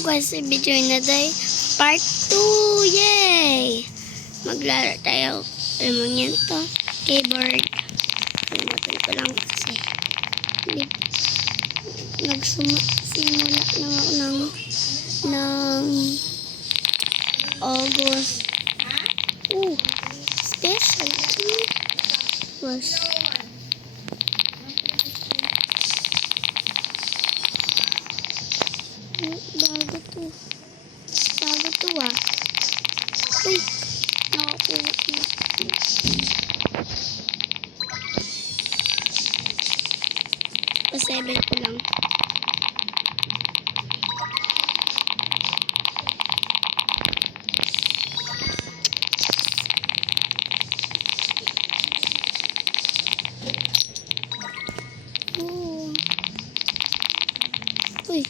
guys, sa video na day part 2. Yay! Maglaro tayo. Alam mo yan to? Keyboard. Kalimutan ko lang kasi. Nagsimula na ako ng August. Special. Was. Bago to. Bago to ah. Uy. Nakakuha na. Pa-7 ko lang. Oh. Uy.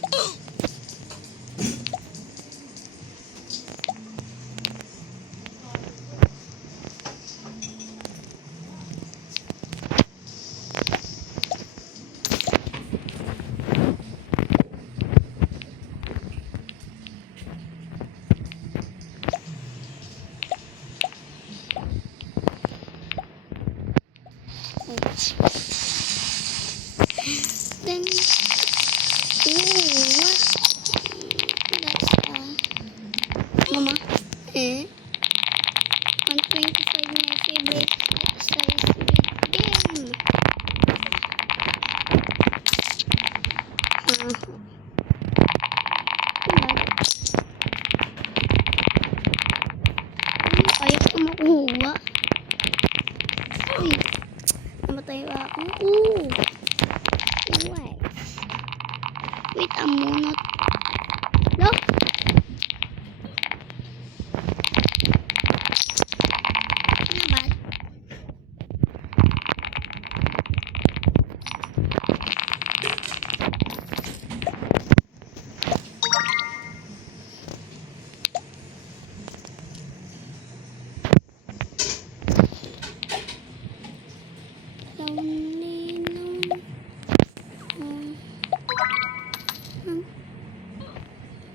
Then, what? That's Mama. 125 my favorite size game. Ayaw ko makuha. Uy, namatay ba ako? Wait a minute. Look. Ano ba?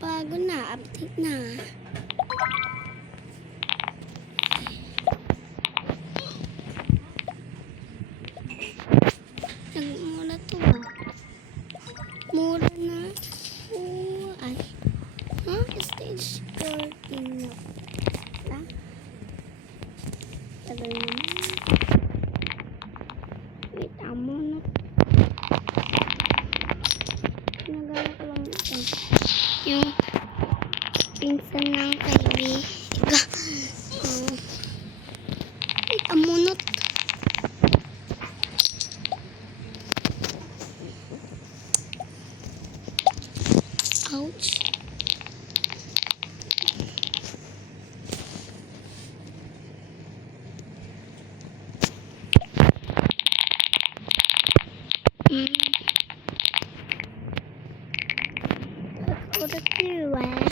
Bago na, update na. Nagmura to ah. Mura na. Ay. Stage 14 na. Tagal naman. Wait, muna. Nagawa ko lang ito. Yung pinsan ng kaibigan. Wait, amunot. Ouch. What a cute one.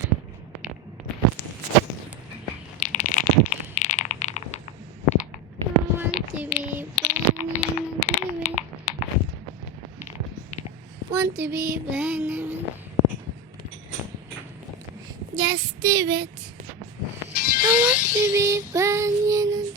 Want to be Batman. Just do it. I want to be Batman.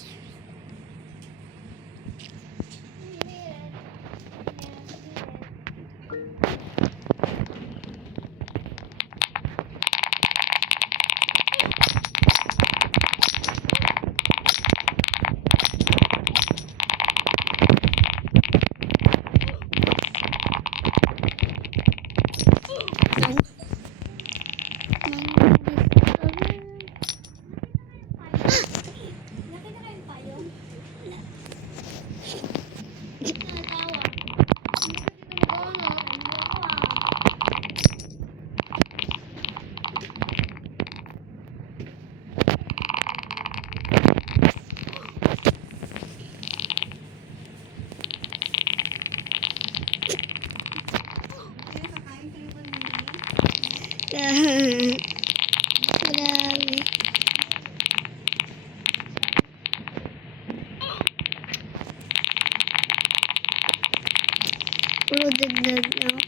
Grabe. Puro dagdag na ako.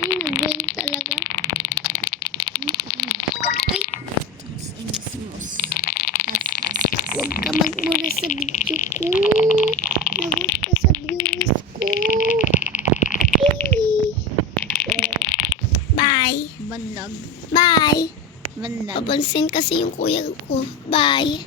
Ay, nag-build talaga. Ay, huwag ka magmura sa video ko. Nagot ka sa viewers ko. Bye. Banlag. Bye. Banlag. Papansin kasi yung kuya ko. Bye.